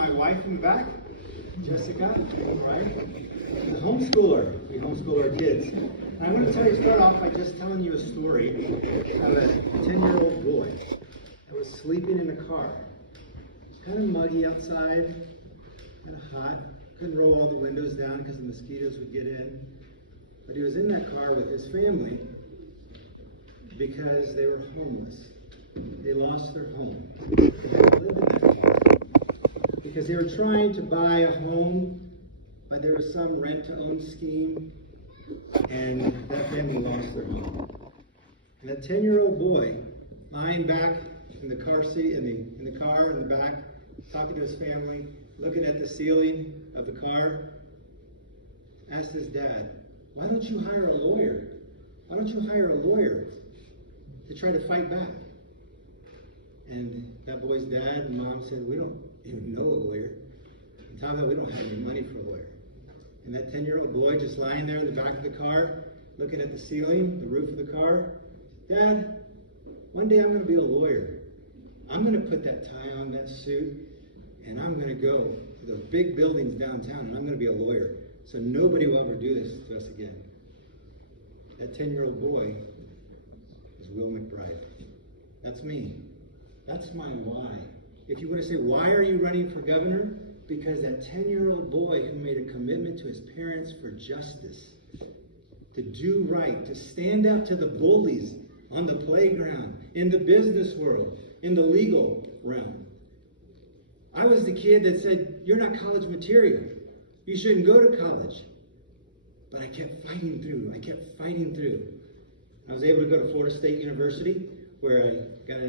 my wife in the back, Jessica, right? A homeschooler. We homeschool our kids. And I want to start off by just telling you a story of a 10-year-old boy that was sleeping in a car. Kind of muggy outside, kind of hot. Couldn't roll all the windows down because the mosquitoes would get in. But he was in that car with his family because they were homeless. They lost their home. They lived in that home because they were trying to buy a home, but there was some rent-to-own scheme, and that family lost their home. And that 10-year-old boy, lying back in the car seat, in the car in the back, talking to his family, looking at the ceiling of the car, asked his dad, "Why don't you hire a lawyer? Why don't you hire a lawyer to try to fight back?" And that boy's dad and mom said, "We don't even know a lawyer. On top of that, we don't have any money for a lawyer." And that 10-year-old boy just lying there in the back of the car, looking at the ceiling, the roof of the car, "Dad, one day I'm going to be a lawyer. I'm going to put that tie on, that suit, and I'm going to go to the big buildings downtown, and I'm going to be a lawyer. So nobody will ever do this to us again." That 10-year-old boy is Will McBride. That's me. That's my why. If you want to say, why are you running for governor? Because that 10-year-old boy who made a commitment to his parents for justice, to do right, to stand up to the bullies on the playground, in the business world, in the legal realm. I was the kid that said, "You're not college material. You shouldn't go to college." But I kept fighting through. I was able to go to Florida State University, where I got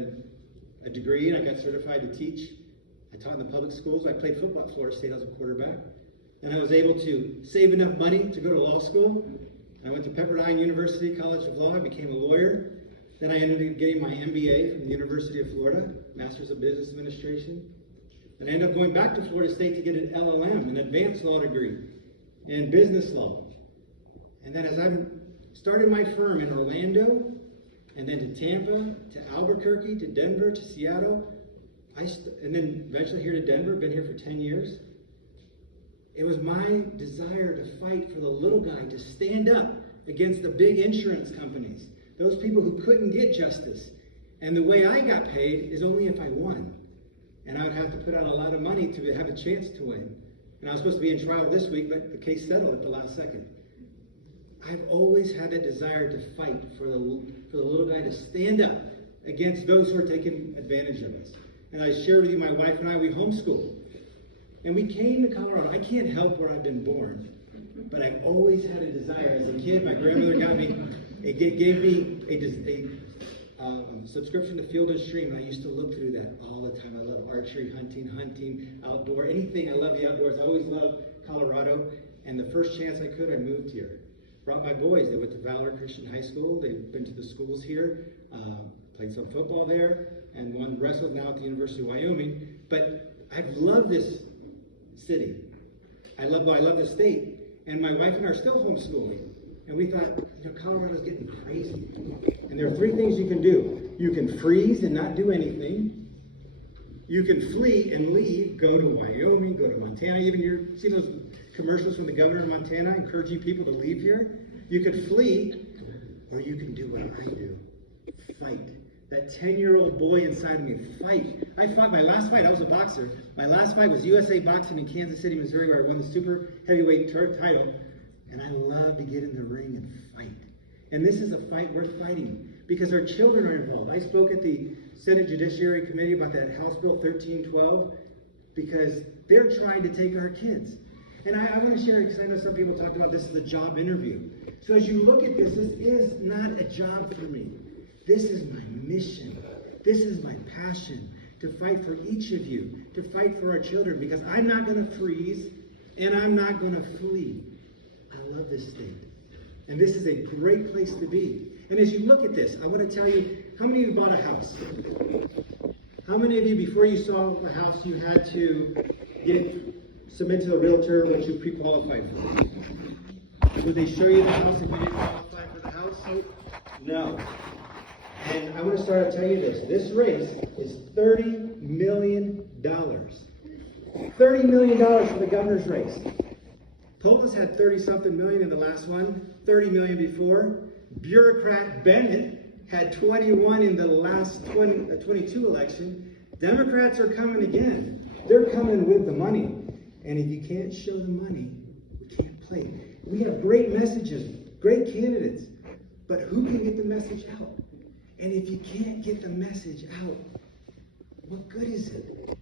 a degree and I got certified to teach. I taught in the public schools. I played football at Florida State. I was a quarterback. And I was able to save enough money to go to law school. I went to Pepperdine University College of Law. I became a lawyer. Then I ended up getting my MBA from the University of Florida, Masters of Business Administration. And I ended up going back to Florida State to get an LLM, an advanced law degree in business law. And then as I started my firm in Orlando, and then to Tampa, to Albuquerque, to Denver, to Seattle, and then eventually here to Denver, been here for 10 years. It was my desire to fight for the little guy, to stand up against the big insurance companies, those people who couldn't get justice. And the way I got paid is only if I won. And I would have to put out a lot of money to have a chance to win. And I was supposed to be in trial this week, but the case settled at the last second. I've always had a desire to fight for the little guy, to stand up against those who are taking advantage of us. And I shared with you, my wife and I, we homeschool. And we came to Colorado. I can't help where I've been born, but I've always had a desire. As a kid, my grandmother gave me a subscription to Field and Stream, and I used to look through that all the time. I love archery, hunting, outdoor, anything. I love the outdoors. I always loved Colorado, and the first chance I could, I moved here. Brought my boys. They went to Valor Christian High School. They've been to the schools here, played some football there, and one wrestled now at the University of Wyoming. But I've loved this city. I love the state. And my wife and I are still homeschooling. And we thought, Colorado's getting crazy. And there are three things you can do. You can freeze and not do anything. You can flee and leave, go to Wyoming, go to Montana. Even you've seen those commercials from the governor of Montana encouraging people to leave here. You could flee, or you can do what I do. Fight. That 10-year-old boy inside of me, fight. I fought my last fight. I was a boxer. My last fight was USA Boxing in Kansas City, Missouri, where I won the super heavyweight title. And I love to get in the ring and fight. And this is a fight worth fighting because our children are involved. I spoke at the Senate Judiciary Committee about that House Bill 1312 because they're trying to take our kids. And I want to share, because I know some people talked about this as a job interview. So as you look at this is not a job for me. This is my mission. This is my passion, to fight for each of you, to fight for our children, because I'm not going to freeze and I'm not going to flee. I love this state. And this is a great place to be. And as you look at this, I want to tell you, how many of you bought a house? How many of you, before you saw the house, you had to submit to a realtor what you pre-qualified for? Would they show you the house if you didn't qualify for the house? No. And I want to start to tell you this. This race is $30 million. $30 million for the governor's race. Polis had 30-something million in the last one, 30 million before. Bureaucrat Bennett had 21 in the last 22 election. Democrats are coming again. They're coming with the money. And if you can't show the money, we can't play. We have great messages, great candidates, but who can get the message out? And if you can't get the message out, what good is it?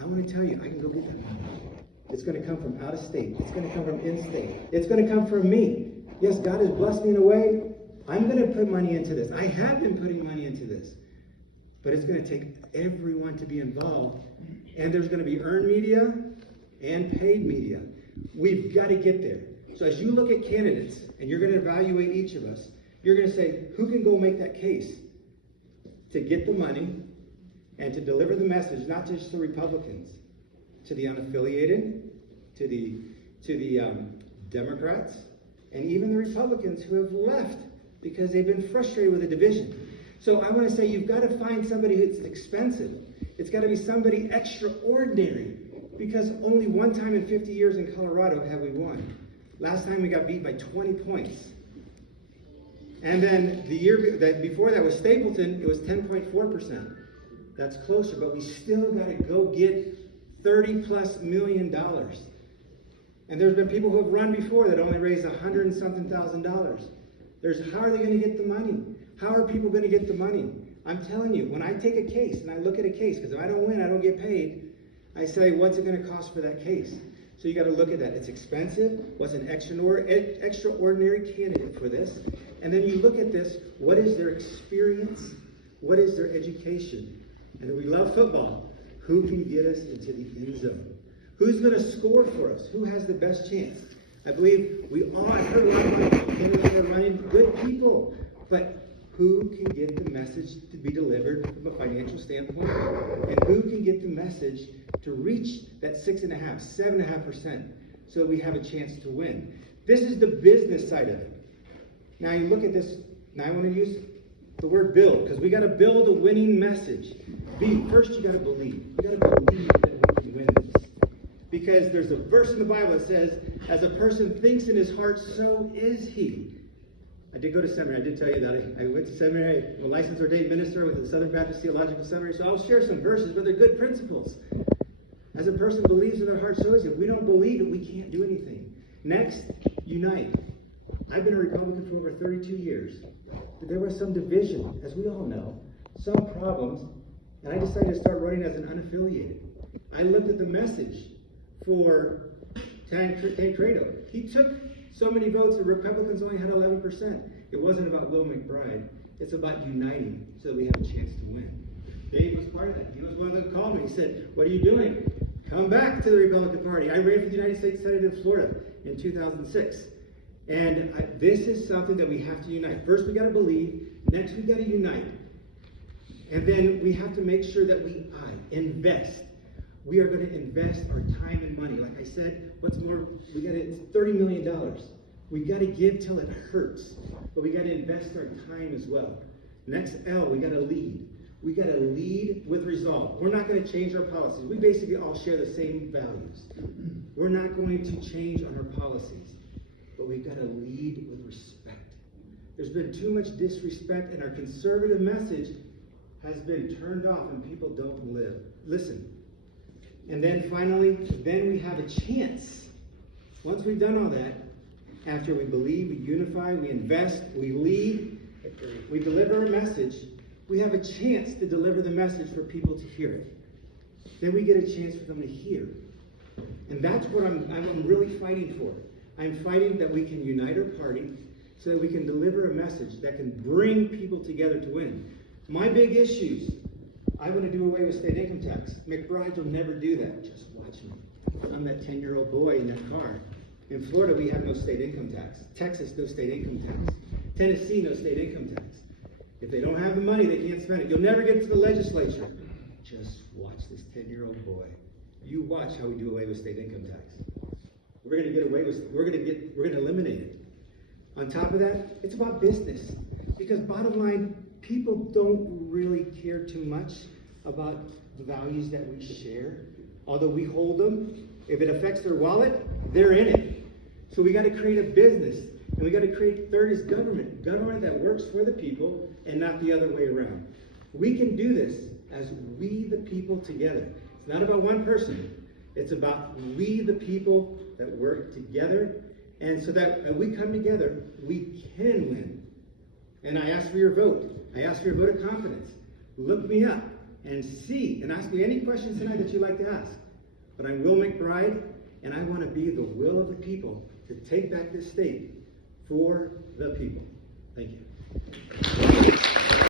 I want to tell you, I can go get that money. It's going to come from out of state. It's going to come from in-state. It's going to come from me. Yes, God has blessed me in a way. I'm going to put money into this. I have been putting money into this. But it's going to take everyone to be involved. And there's going to be earned media and paid media. We've got to get there. So as you look at candidates, and you're going to evaluate each of us, you're going to say, who can go make that case to get the money and to deliver the message, not just to Republicans, to the unaffiliated, to the Democrats, and even the Republicans who have left because they've been frustrated with the division. So I want to say you've got to find somebody who's expensive. It's got to be somebody extraordinary, because only one time in 50 years in Colorado have we won. Last time we got beat by 20 points. And then the year before that was Stapleton, it was 10.4%. That's closer, but we still got to go get $30+ million. And there's been people who have run before that only raised $100 and something thousand. How are they going to get the money? How are people going to get the money? I'm telling you, when I take a case and I look at a case, because if I don't win, I don't get paid, I say, what's it going to cost for that case? So you got to look at that. It's expensive. What's an extraordinary candidate for this? And then you look at this. What is their experience? What is their education? And if we love football, who can get us into the end zone? Who's going to score for us? Who has the best chance? I believe we all, I've heard a lot of candidates that are running, good people, but who can get the message to be delivered from a financial standpoint? And who can get the message to reach that 6.5%, 7.5%, so we have a chance to win? This is the business side of it. Now you look at this, now I want to use the word build, because we got to build a winning message. First you got to believe. You got to believe that we can win this. Because there's a verse in the Bible that says, as a person thinks in his heart, so is he. I did go to seminary. I did tell you that. I went to seminary. I'm a licensed ordained minister with the Southern Baptist Theological Seminary, so I'll share some verses, but they're good principles. As a person believes in their heart, so is he. If we don't believe it, we can't do anything. Next, unite. I've been a Republican for over 32 years. But there was some division, as we all know, some problems, and I decided to start running as an unaffiliated. I looked at the message for Tancredo. He took so many votes, the Republicans only had 11%. It wasn't about Will McBride. It's about uniting so that we have a chance to win. Dave was part of that. He was one of them who called me. He said, what are you doing? Come back to the Republican Party. I ran for the United States Senate in Florida in 2006. And this is something that we have to unite. First, we got to believe. Next, we got to unite. And then we have to make sure that we invest. We are going to invest our time and money. Like I said, what's more, it's $30 million. We got to give till it hurts, but we got to invest our time as well. Next L, we got to lead. We got to lead with resolve. We're not going to change our policies. We basically all share the same values. We're not going to change on our policies, but we've got to lead with respect. There's been too much disrespect, and our conservative message has been turned off, and people don't listen. And then finally, then we have a chance. Once we've done all that, after we believe, we unify, we invest, we lead, we deliver a message, we have a chance to deliver the message for people to hear it. Then we get a chance for them to hear. And that's what I'm really fighting for. I'm fighting that we can unite our party so that we can deliver a message that can bring people together to win. My big issues, I want to do away with state income tax. McBride will never do that. Just watch me. I'm that 10-year-old boy in that car. In Florida, we have no state income tax. Texas, no state income tax. Tennessee, no state income tax. If they don't have the money, they can't spend it. You'll never get to the legislature. Just watch this 10-year-old boy. You watch how we do away with state income tax. We're going to eliminate it. On top of that, it's about business. Because bottom line, people don't really care too much about the values that we share. Although we hold them, if it affects their wallet, they're in it. So we got to create a business, and we got to create, third is government that works for the people and not the other way around. We can do this as we the people together. It's not about one person. It's about we the people that work together, and so that when we come together, we can win. And I ask for your vote. I ask for your vote of confidence. Look me up and see, and ask me any questions tonight that you'd like to ask. But I'm Will McBride, and I want to be the will of the people to take back this state for the people. Thank you.